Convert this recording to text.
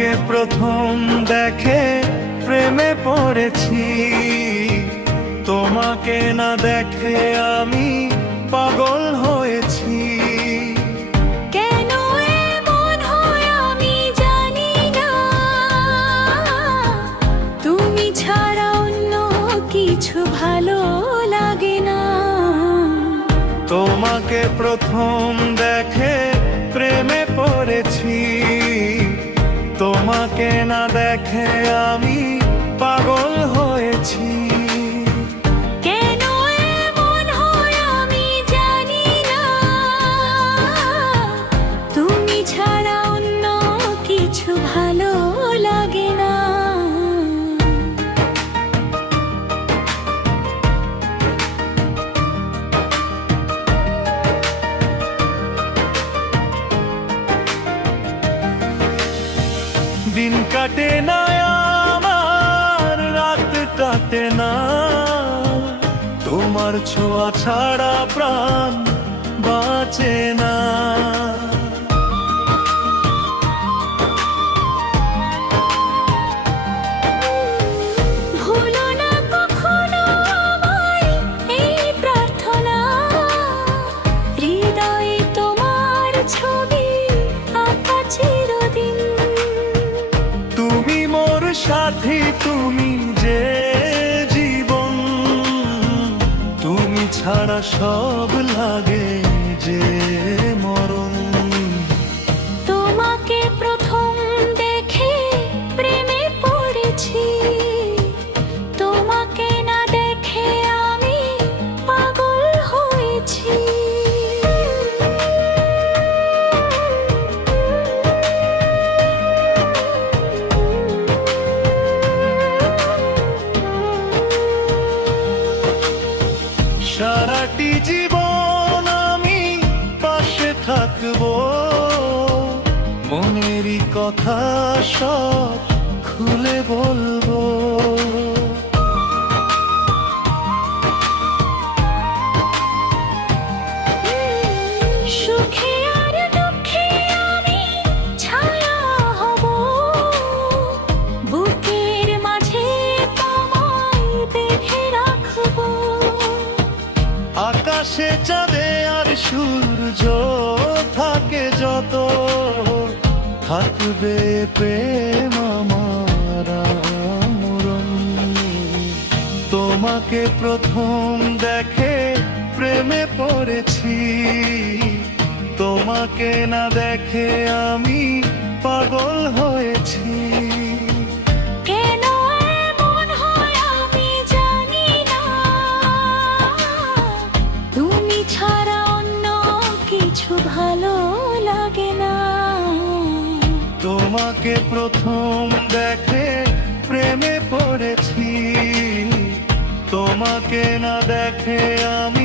তোমাকে প্রথম দেখে প্রেমে পড়েছি, তোমাকে না দেখে আমি পাগল হয়েছি। কেন এমন হয় আমি জানি না, তুমি ছাড়া অন্য কিছু ভালো লাগে না। তোমাকে প্রথম দেখে প্রেমে পড়েছি, তোমাকে না দেখে আমি পাগল হয়েছি। কেন এমন হয় আমি জানি না, তুমি ছাড়া অন্য কিছু ভালো লাগে না। দিন কাটে না আমার, রাত কাটে না, তোমার ছোঁয়া ছাড়া প্রাণ বাঁচে না। ভুলো না কখনো আমায় এই প্রার্থনা, হৃদয়ে তোমার ছবি আঁকা চিরদিন। তুমি মোর সাথী, তুমি যে জীবন, তুমি ছাড়া সব লাগে যে মরণ। তোমাকে প্রথম দেখে প্রেমে পড়েছি, তোমাকে না দেখে আমি পাগল হয়েছি। সারাটি জীবন আমি পাশে থাকবো, মনেরই কথা সব খুলে বলবো। সুখে আর দুঃখে আমি ছায়া হব, বুকের মাঝে তোমায় বেঁধে রাখবো। আকাশে চাঁদে আর সূর্য থাকে যত, থাকবে প্রেম আমার আমরণ। তোমাকে প্রথম দেখে প্রেমে পড়েছি, তোমাকে না দেখে আমি পাগল হয়েছি। কেন এমন হয় আমি জানি না, তুমি ছাড়া অন্য কিছু ভালো লাগে না। তোমাকে প্রথম দেখে প্রেমে পড়েছি, তোমাকে না দেখে আমি